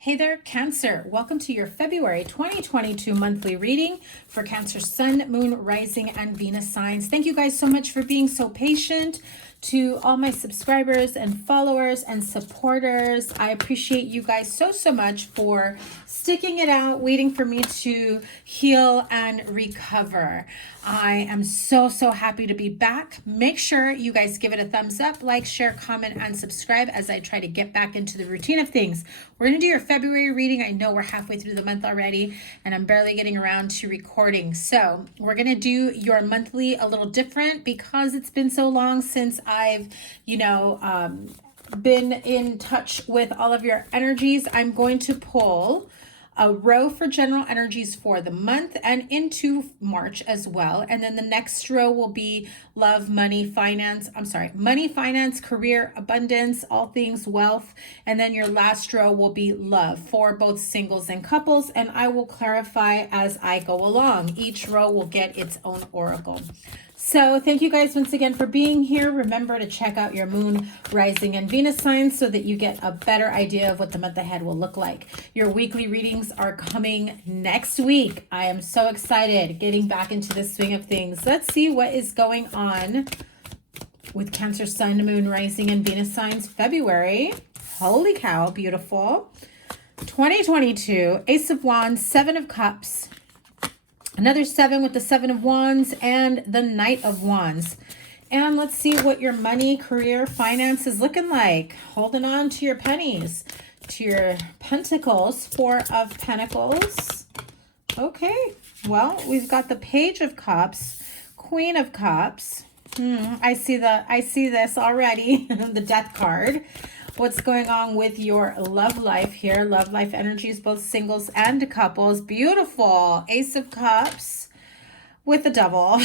Hey there, Cancer. Welcome to your February 2022 monthly reading for Cancer Sun, Moon, Rising, and Venus signs. Thank you guys so much for being so patient. To all my subscribers and followers and supporters, I appreciate you guys so much for sticking it out, waiting for me to heal and recover. I am so happy to be back. Make sure you guys give it a thumbs up, like, share, comment, and subscribe as I try to get back into the routine of things. We're going to do your February reading. I know we're halfway through the month already, and I'm barely getting around to recording. So we're going to do your monthly a little different because it's been so long since I've, been in touch with all of your energies. I'm going to pull a row for general energies for the month and into March as well. And then the next row will be love, money, finance, career, abundance, all things wealth. And then your last row will be love for both singles and couples. And I will clarify as I go along. Each row will get its own oracle. So thank you guys once again for being here. Remember to check out your moon, rising, and Venus signs so that you get a better idea of what the month ahead will look like. Your weekly readings are coming next week. I am so excited getting back into the swing of things. Let's see what is going on with Cancer Sun, Moon, Rising, and Venus signs February. Holy cow, beautiful. 2022, Ace of Wands, Seven of Cups, another 7 with the 7 of Wands and the Knight of Wands. And let's see what your money, career, finance is looking like. Holding on to your pennies, to your pentacles, 4 of Pentacles. Okay, well, we've got the Page of Cups, Queen of Cups. I see this already, the Death card. What's going on with your love life here? Love life energies, both singles and couples. Beautiful. Ace of Cups with the Devil.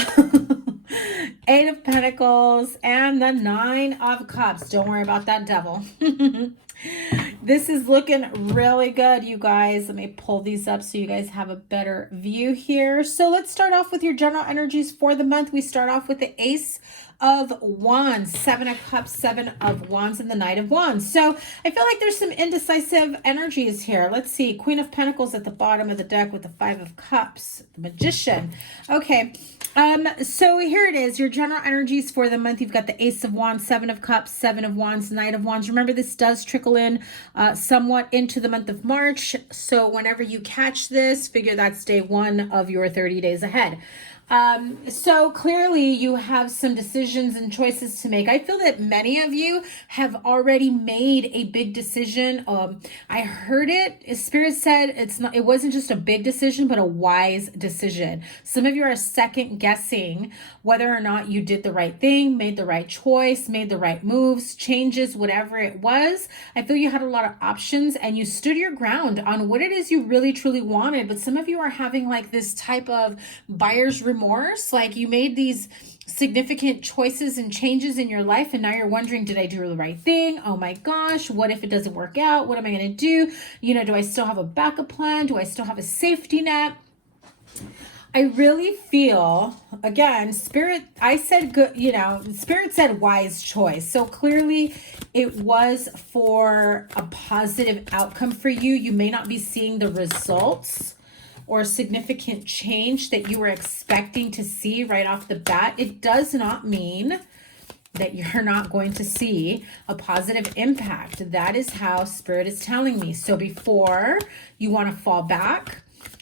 8 of Pentacles and the 9 of Cups. Don't worry about that devil. This is looking really good, you guys. Let me pull these up so you guys have a better view here. So let's start off with your general energies for the month. We start off with the Ace of Wands, 7 of Cups, 7 of Wands, and the Knight of Wands. So I feel like there's some indecisive energies here. Let's see. Queen of Pentacles at the bottom of the deck with the 5 of Cups, the Magician. Okay. So here it is, your general energies for the month. You've got the Ace of Wands, 7 of Cups, 7 of Wands, Knight of Wands. Remember, this does trickle in somewhat into the month of March. So whenever you catch this, figure that's day 1 of your 30 days ahead. So clearly you have some decisions and choices to make. I feel that many of you have already made a big decision. I heard it. Spirit said it wasn't just a big decision, but a wise decision. Some of you are second guessing whether or not you did the right thing, made the right choice, made the right moves, changes, whatever it was. I feel you had a lot of options and you stood your ground on what it is you really truly wanted. But some of you are having like this type of buyer's remorse, like you made these significant choices and changes in your life and now you're wondering, did I do the right thing? Oh my gosh, what if it doesn't work out? What am I going to do? Do I still have a backup plan? Do I still have a safety net? I really feel, again, Spirit, I said good, Spirit said wise choice. So clearly it was for a positive outcome for you. You may not be seeing the results or significant change that you were expecting to see right off the bat. It does not mean that you're not going to see a positive impact. That is how Spirit is telling me. So before you want to fall back,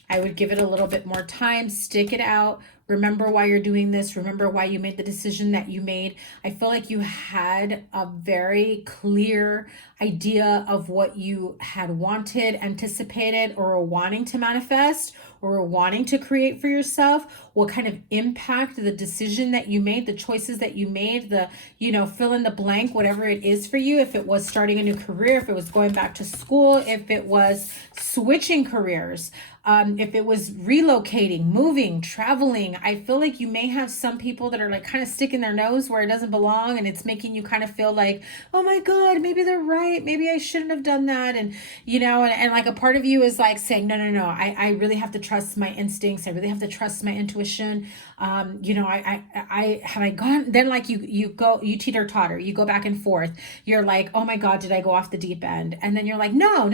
I would give it a little bit more time, stick it out. Remember why you're doing this. Remember why you made the decision that you made. I feel like you had a very clear idea of what you had wanted, anticipated, or were wanting to manifest, or were wanting to create for yourself, what kind of impact the decision that you made, the choices that you made, the, fill in the blank, whatever it is for you. If it was starting a new career, if it was going back to school, if it was switching careers, if it was relocating, moving, traveling. I feel like you may have some people that are like kind of sticking their nose where it doesn't belong, and it's making you kind of feel like, oh my God, maybe they're right. Maybe I shouldn't have done that. And, and like a part of you is like saying, no, I really have to trust my instincts. I really have to trust my intuition. I gone, then like you teeter totter, you go back and forth. You're like, oh my God, did I go off the deep end? And then you're like, no.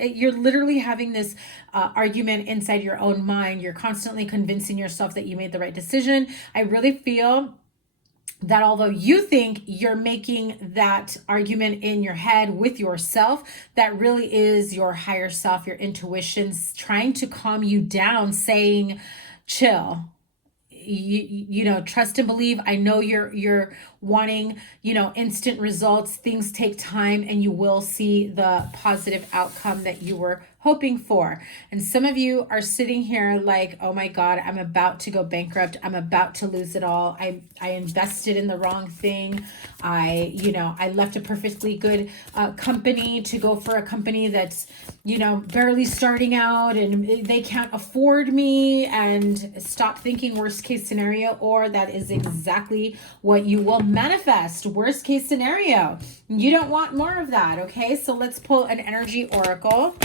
You're literally having this argument inside your own mind. You're constantly convincing yourself that you made the right decision. I really feel that although you think you're making that argument in your head with yourself, that really is your higher self, your intuitions trying to calm you down, saying, chill. Trust and believe. I know you're wanting, instant results. Things take time, and you will see the positive outcome that you were hoping for. And some of you are sitting here like, oh my God, I'm about to go bankrupt. I'm about to lose it all. I invested in the wrong thing. I left a perfectly good company to go for a company that's, barely starting out, and they can't afford me. And stop thinking worst case scenario, or that is exactly what you will manifest. Worst case scenario. You don't want more of that. Okay. So let's pull an energy oracle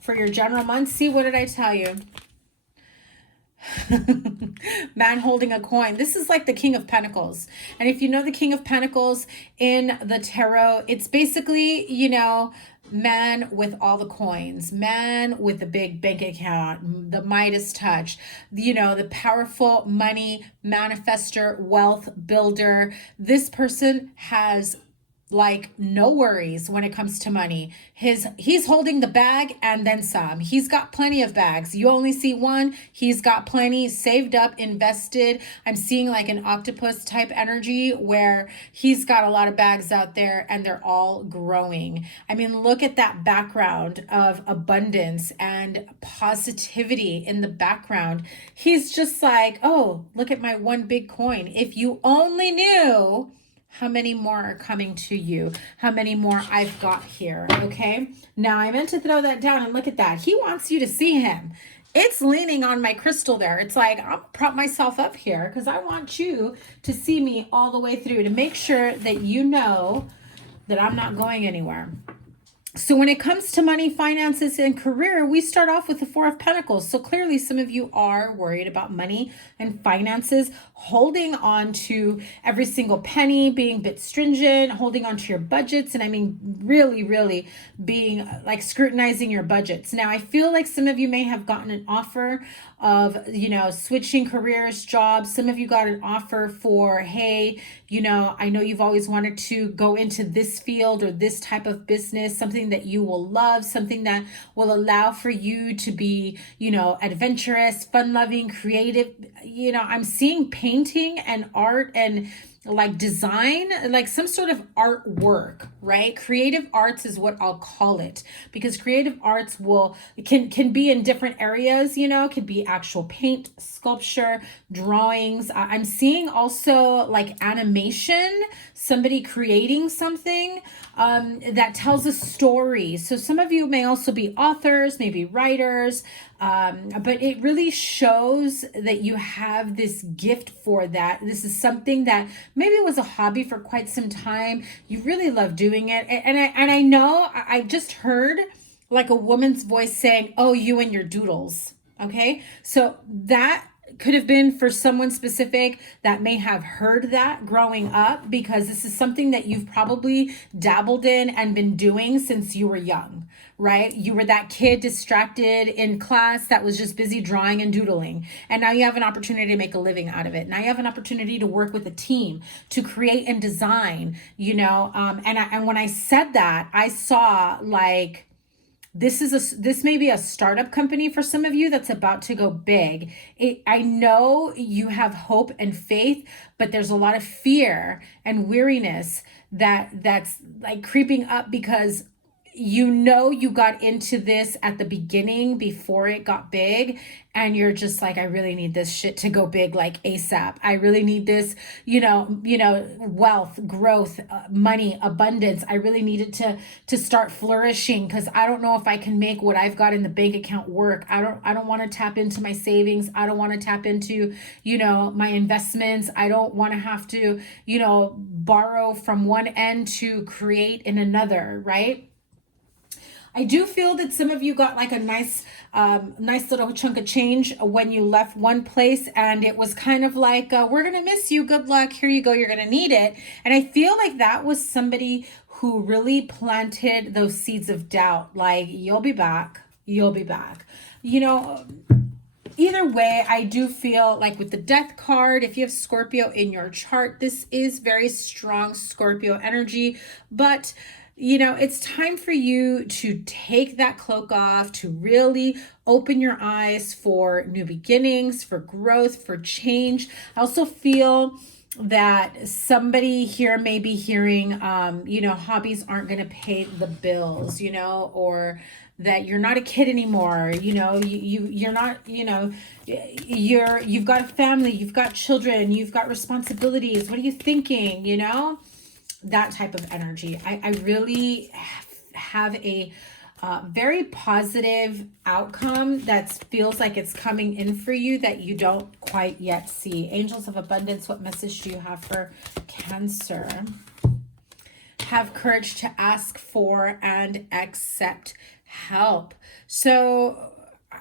for your general month. See, what did I tell you? Man holding a coin. This is like the King of Pentacles. And if you know the King of Pentacles in the tarot, it's basically, man with all the coins, man with the big bank account, the Midas touch, the powerful money manifester, wealth builder. This person has like no worries when it comes to money. He's holding the bag and then some. He's got plenty of bags. You only see one. He's got plenty saved up, invested. I'm seeing like an octopus type energy where he's got a lot of bags out there, and they're all growing. I mean, look at that background of abundance and positivity in the background. He's just like, oh, look at my one big coin. If you only knew how many more are coming to you, how many more I've got here. Okay. Now I meant to throw that down, and look at that. He wants you to see him. It's leaning on my crystal there. It's like, I'll prop myself up here because I want you to see me all the way through, to make sure that you know that I'm not going anywhere. So when it comes to money, finances, and career, we start off with the Four of Pentacles. So clearly some of you are worried about money and finances, holding on to every single penny, being a bit stringent, holding on to your budgets. And I mean, really, really being like scrutinizing your budgets. Now, I feel like some of you may have gotten an offer of, switching careers, jobs. Some of you got an offer for, hey, I know you've always wanted to go into this field or this type of business, something that you will love, something that will allow for you to be, adventurous, fun-loving, creative. I'm seeing painting and art and like design, like some sort of artwork, right? Creative arts is what I'll call it, because creative arts can be in different areas, could be actual paint, sculpture, drawings. I'm seeing also like animation, somebody creating something that tells a story. So some of you may also be authors, maybe writers, but it really shows that you have this gift for that. This is something that maybe was a hobby for quite some time. You really love doing it. And I know I just heard like a woman's voice saying, oh, you and your doodles. Okay. So that could have been for someone specific that may have heard that growing up, because this is something that you've probably dabbled in and been doing since you were young, right? You were that kid distracted in class that was just busy drawing and doodling. And now you have an opportunity to make a living out of it. Now you have an opportunity to work with a team, to create and design, and when I said that, I saw like, this may be a startup company for some of you that's about to go big. I know you have hope and faith, but there's a lot of fear and weariness that's like creeping up, because you know, you got into this at the beginning before it got big, and you're just like, I really need this shit to go big, like ASAP. I really need this, wealth, growth, money, abundance. I really need it to start flourishing, because I don't know if I can make what I've got in the bank account work. I don't want to tap into my savings. I don't want to tap into, my investments. I don't want to have to, borrow from one end to create in another, right? I do feel that some of you got like a nice little chunk of change when you left one place, and it was kind of like, we're going to miss you. Good luck. Here you go. You're going to need it. And I feel like that was somebody who really planted those seeds of doubt. Like, you'll be back. You'll be back. Either way, I do feel like with the Death card, if you have Scorpio in your chart, this is very strong Scorpio energy, but it's time for you to take that cloak off, to really open your eyes for new beginnings, for growth, for change. I also feel that somebody here may be hearing, hobbies aren't going to pay the bills, or that you're not a kid anymore. You're not, you've got a family, you've got children, you've got responsibilities. What are you thinking? That type of energy. I really have a very positive outcome that feels like it's coming in for you that you don't quite yet see. Angels of Abundance, what message do you have for Cancer? Have courage to ask for and accept help. So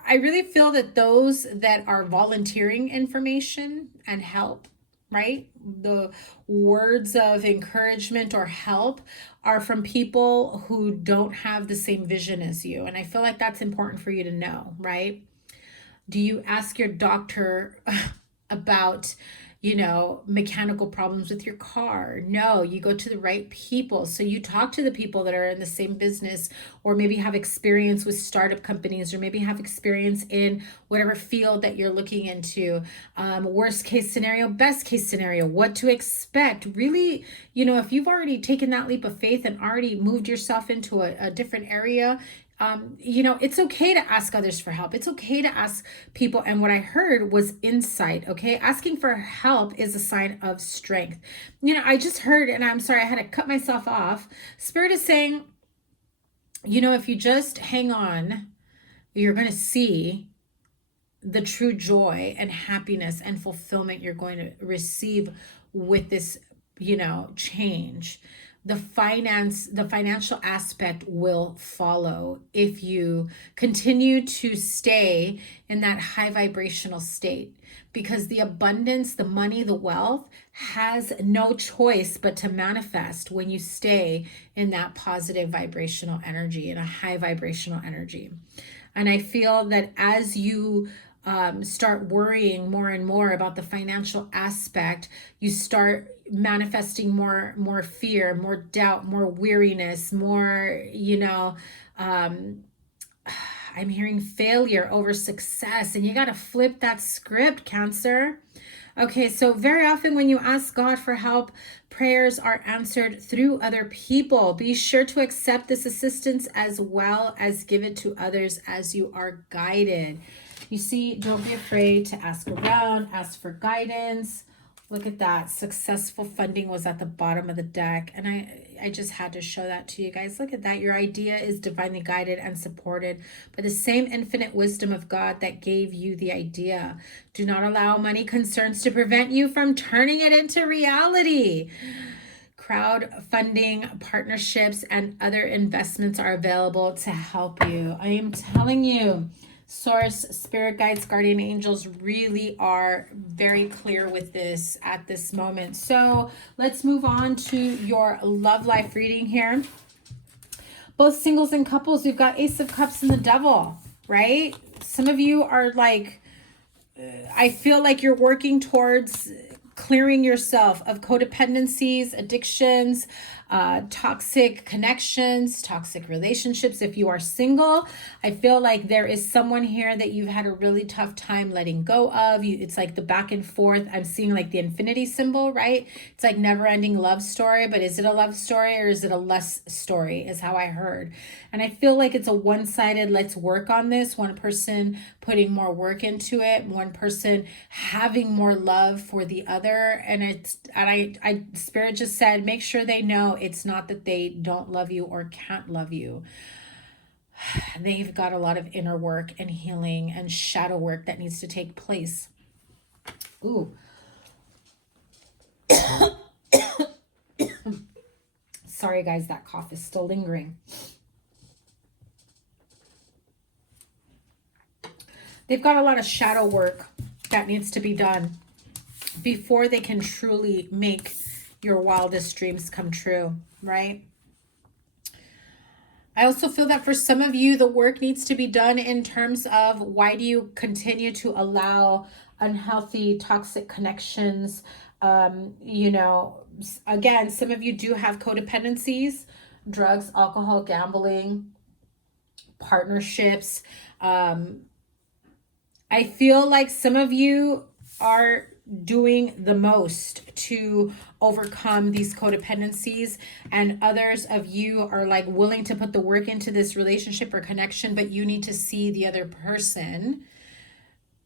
I really feel that those that are volunteering information and help, right? The words of encouragement or help are from people who don't have the same vision as you. And I feel like that's important for you to know, right? Do you ask your doctor about, mechanical problems with your car? No, you go to the right people. So you talk to the people that are in the same business, or maybe have experience with startup companies, or maybe have experience in whatever field that you're looking into. Worst case scenario, best case scenario, what to expect. Really, if you've already taken that leap of faith and already moved yourself into a different area, it's okay to ask others for help. It's okay to ask people. And what I heard was insight. Okay. Asking for help is a sign of strength. I just heard, and I'm sorry, I had to cut myself off. Spirit is saying, if you just hang on, you're going to see the true joy and happiness and fulfillment you're going to receive with this, change. The financial aspect will follow if you continue to stay in that high vibrational state, because the abundance, the money, the wealth has no choice but to manifest when you stay in that positive vibrational energy, in a high vibrational energy. And I feel that as you start worrying more and more about the financial aspect, you start manifesting more fear, more doubt, more weariness, more, I'm hearing failure over success, and you got to flip that script, Cancer. Okay, so very often when you ask God for help, prayers are answered through other people. Be sure to accept this assistance as well as give it to others as you are guided. You see, don't be afraid to ask around, ask for guidance. Look at that. Successful funding was at the bottom of the deck. And I just had to show that to you guys. Look at that. Your idea is divinely guided and supported by the same infinite wisdom of God that gave you the idea. Do not allow money concerns to prevent you from turning it into reality. Crowdfunding, partnerships, and other investments are available to help you. I am telling you, Source, spirit guides, guardian angels really are very clear with this at this moment. So let's move on to your love life reading here. Both singles and couples, we've got Ace of Cups and the Devil, right? Some of you are like, I feel like you're working towards clearing yourself of codependencies, addictions, toxic connections, toxic relationships. If you are single, I feel like there is someone here that you've had a really tough time letting go of. It's like the back and forth. I'm seeing like the infinity symbol, right? It's like never ending love story, but is it a love story or is it a less story is how I heard. And I feel like it's a one-sided, let's work on this. One person putting more work into it, one person having more love for the other. And I Spirit just said, make sure they know it's not that they don't love you or can't love you. They've got a lot of inner work and healing and shadow work that needs to take place. Ooh. Sorry guys, that cough is still lingering. They've got a lot of shadow work that needs to be done before they can truly make your wildest dreams come true, right? I also feel that for some of you, the work needs to be done in terms of why do you continue to allow unhealthy, toxic connections? You know, again, some of you do have codependencies, drugs, alcohol, gambling, partnerships. I feel like some of you are doing the most to overcome these codependencies, and others of you are like willing to put the work into this relationship or connection, but you need to see the other person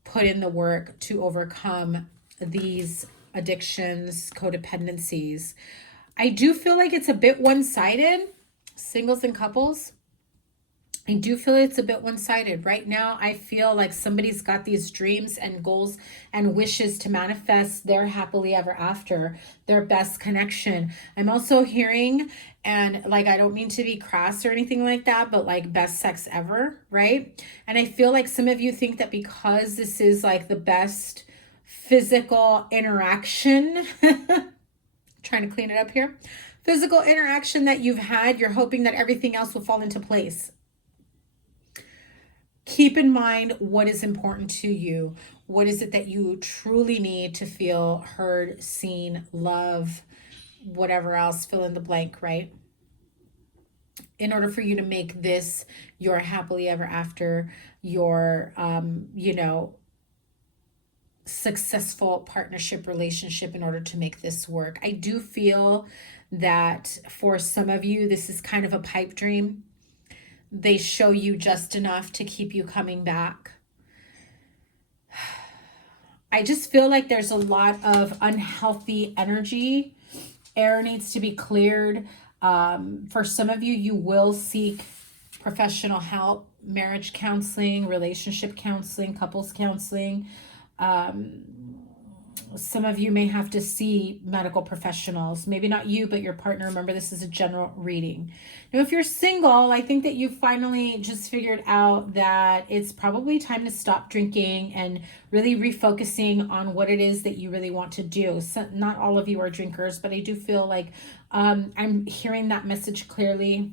put in the work to overcome these addictions, codependencies. I do feel like it's a bit one-sided, singles and couples. I do feel it's a bit one-sided. Right now, I feel like somebody's got these dreams and goals and wishes to manifest their happily ever after, their best connection. I'm also hearing, and like, I don't mean to be crass or anything like that, but like best sex ever, right? And I feel like some of you think that because this is like the best physical interaction, trying to clean it up here, physical interaction that you've had, you're hoping that everything else will fall into place. Keep in mind what is important to you. What is it that you truly need to feel heard, seen, love, whatever else, fill in the blank, right? In order for you to make this your happily ever after, your, you know, successful partnership relationship, in order to make this work. I do feel that for some of you, this is kind of a pipe dream. They show you just enough to keep you coming back. I just feel like there's a lot of unhealthy energy. Air needs to be cleared. For some of you, you will seek professional help, marriage counseling, relationship counseling, couples counseling. Some of you may have to see medical professionals. Maybe not you, but your partner. Remember, this is a general reading. Now, if you're single, I think that you finally just figured out that it's probably time to stop drinking and really refocusing on what it is that you really want to do. So not all of you are drinkers, but I do feel like I'm hearing that message clearly,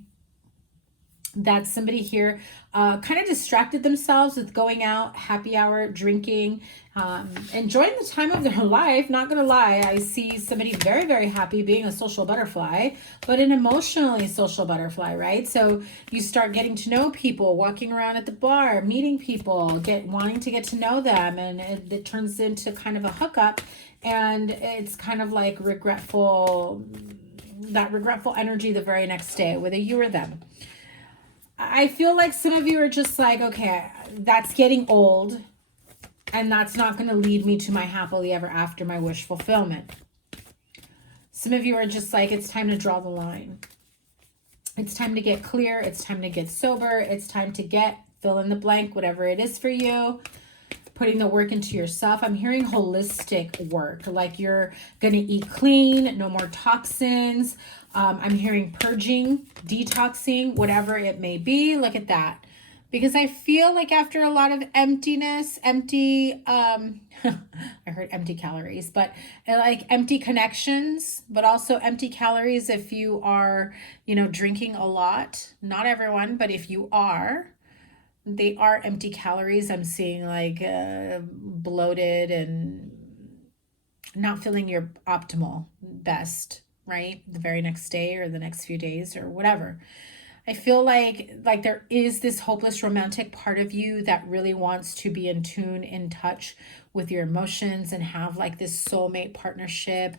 that somebody here kind of distracted themselves with going out, happy hour, drinking, enjoying the time of their life. Not gonna lie, I see somebody very, very happy being a social butterfly, but an emotionally social butterfly, right? So you start getting to know people, walking around at the bar, meeting people, wanting to get to know them, and it turns into kind of a hookup, and it's kind of like regretful, that regretful energy the very next day, whether you or them. I feel like some of you are just like, okay, that's getting old, and that's not going to lead me to my happily ever after, my wish fulfillment. Some of you are just like, it's time to draw the line. It's time to get clear. It's time to get sober. It's time to get, fill in the blank, whatever it is for you. Putting the work into yourself. I'm hearing holistic work, like you're going to eat clean, no more toxins. I'm hearing purging, detoxing, whatever it may be. Look at that. Because I feel like after a lot of emptiness, I heard empty calories, but like empty connections, but also empty calories if you are, you know, drinking a lot. Not everyone, but if you are, they are empty calories. I'm seeing like bloated and not feeling your optimal best right? The very next day or the next few days or whatever. I feel like there is this hopeless romantic part of you that really wants to be in tune, in touch with your emotions and have like this soulmate partnership.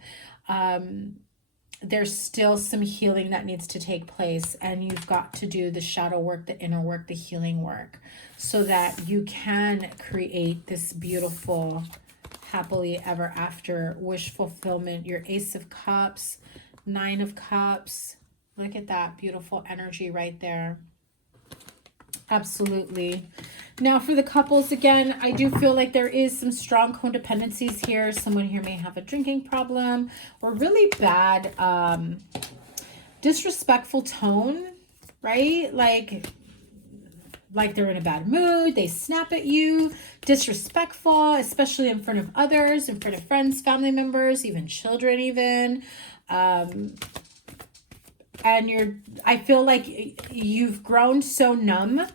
There's still some healing that needs to take place, and you've got to do the shadow work, the inner work, the healing work, so that you can create this beautiful happily ever after wish fulfillment. Your Ace of Cups, Nine of Cups. Look at that beautiful energy right there. Absolutely. Now for the couples, again, I do feel like there is some strong codependencies here. Someone here may have a drinking problem or really bad disrespectful tone, right? Like they're in a bad mood, they snap at you, disrespectful, especially in front of others, in front of friends, family members, even children even. And I feel like you've grown so numb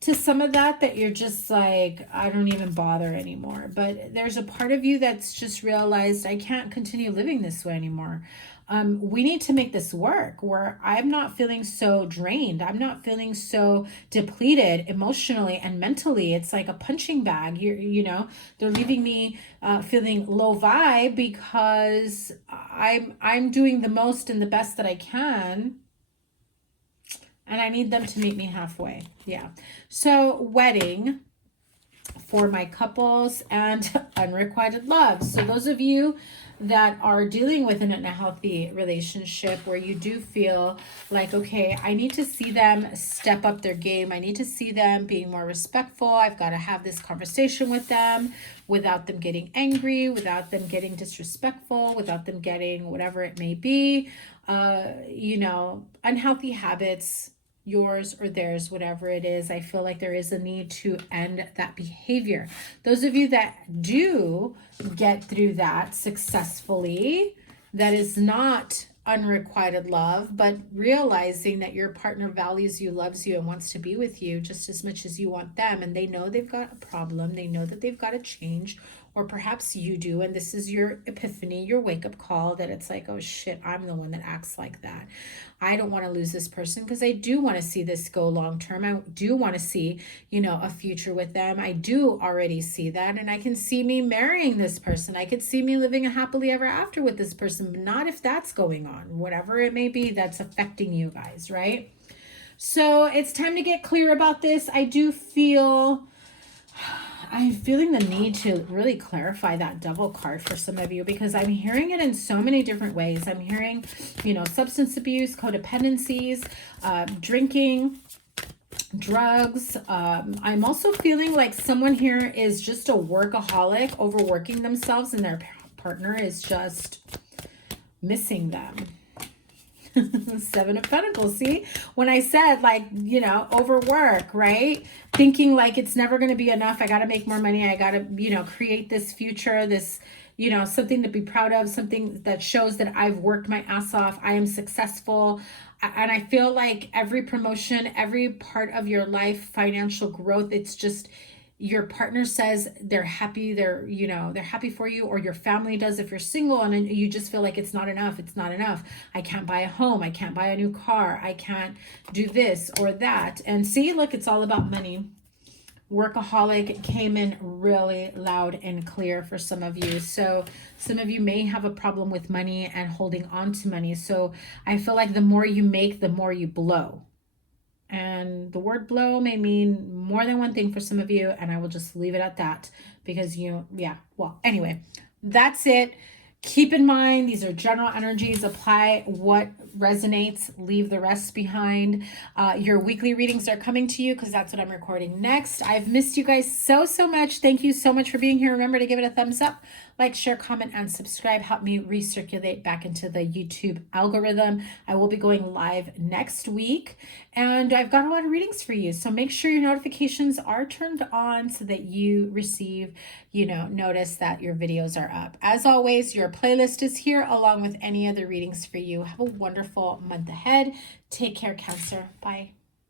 to some of that you're just like, I don't even bother anymore. But there's a part of you that's just realized, I can't continue living this way anymore. We need to make this work where I'm not feeling so drained. I'm not feeling so depleted emotionally and mentally. It's like a punching bag. You know, they're leaving me feeling low vibe because I'm doing the most and the best that I can. And I need them to meet me halfway. Yeah. So wedding for my couples and unrequited love. So those of you that are dealing with an unhealthy relationship where you do feel like, okay, I need to see them step up their game. I need to see them being more respectful. I've got to have this conversation with them without them getting angry, without them getting disrespectful, without them getting whatever it may be, you know, unhealthy habits, yours or theirs, whatever it is. I feel like there is a need to end that behavior. Those of you that do get through that successfully, that is not unrequited love, but realizing that your partner values you, loves you, and wants to be with you just as much as you want them, and they know they've got a problem, they know that they've got to change, or perhaps you do, and this is your epiphany, your wake-up call, that it's like, oh shit, I'm the one that acts like that. I don't want to lose this person because I do want to see this go long term. I do want to see, you know, a future with them. I do already see that, and I can see me marrying this person. I could see me living a happily ever after with this person, but not if that's going on, whatever it may be that's affecting you guys, right? So it's time to get clear about this. I'm feeling the need to really clarify that Devil card for some of you, because I'm hearing it in so many different ways. I'm hearing, you know, substance abuse, codependencies, drinking, drugs. I'm also feeling like someone here is just a workaholic, overworking themselves, and their partner is just missing them. Seven of Pentacles. See, when I said, like, you know, overwork, right? Thinking like it's never going to be enough. I got to make more money. I got to, you know, create this future, this, you know, something to be proud of, something that shows that I've worked my ass off. I am successful. And I feel like every promotion, every part of your life, financial growth, it's just, your partner says they're happy, they're, you know, they're happy for you, or your family does if you're single, and you just feel like it's not enough. It's not enough. I can't buy a home. I can't buy a new car. I can't do this or that. And see, look, it's all about money. Workaholic came in really loud and clear for some of you. So some of you may have a problem with money and holding on to money. So I feel like the more you make, the more you blow. And the word blow may mean more than one thing for some of you, and I will just leave it at that, because well, anyway, that's it. Keep in mind, these are general energies. Apply what resonates, leave the rest behind. Your weekly readings are coming to you because that's what I'm recording next. I've missed you guys so much. Thank you so much for being here. Remember to give it a thumbs up, like, share, comment, and subscribe. Help me recirculate back into the YouTube algorithm. I will be going live next week, and I've got a lot of readings for you. So make sure your notifications are turned on so that you receive, you know, notice that your videos are up. As always, your playlist is here along with any other readings for you. Have a wonderful month ahead. Take care, Cancer. Bye.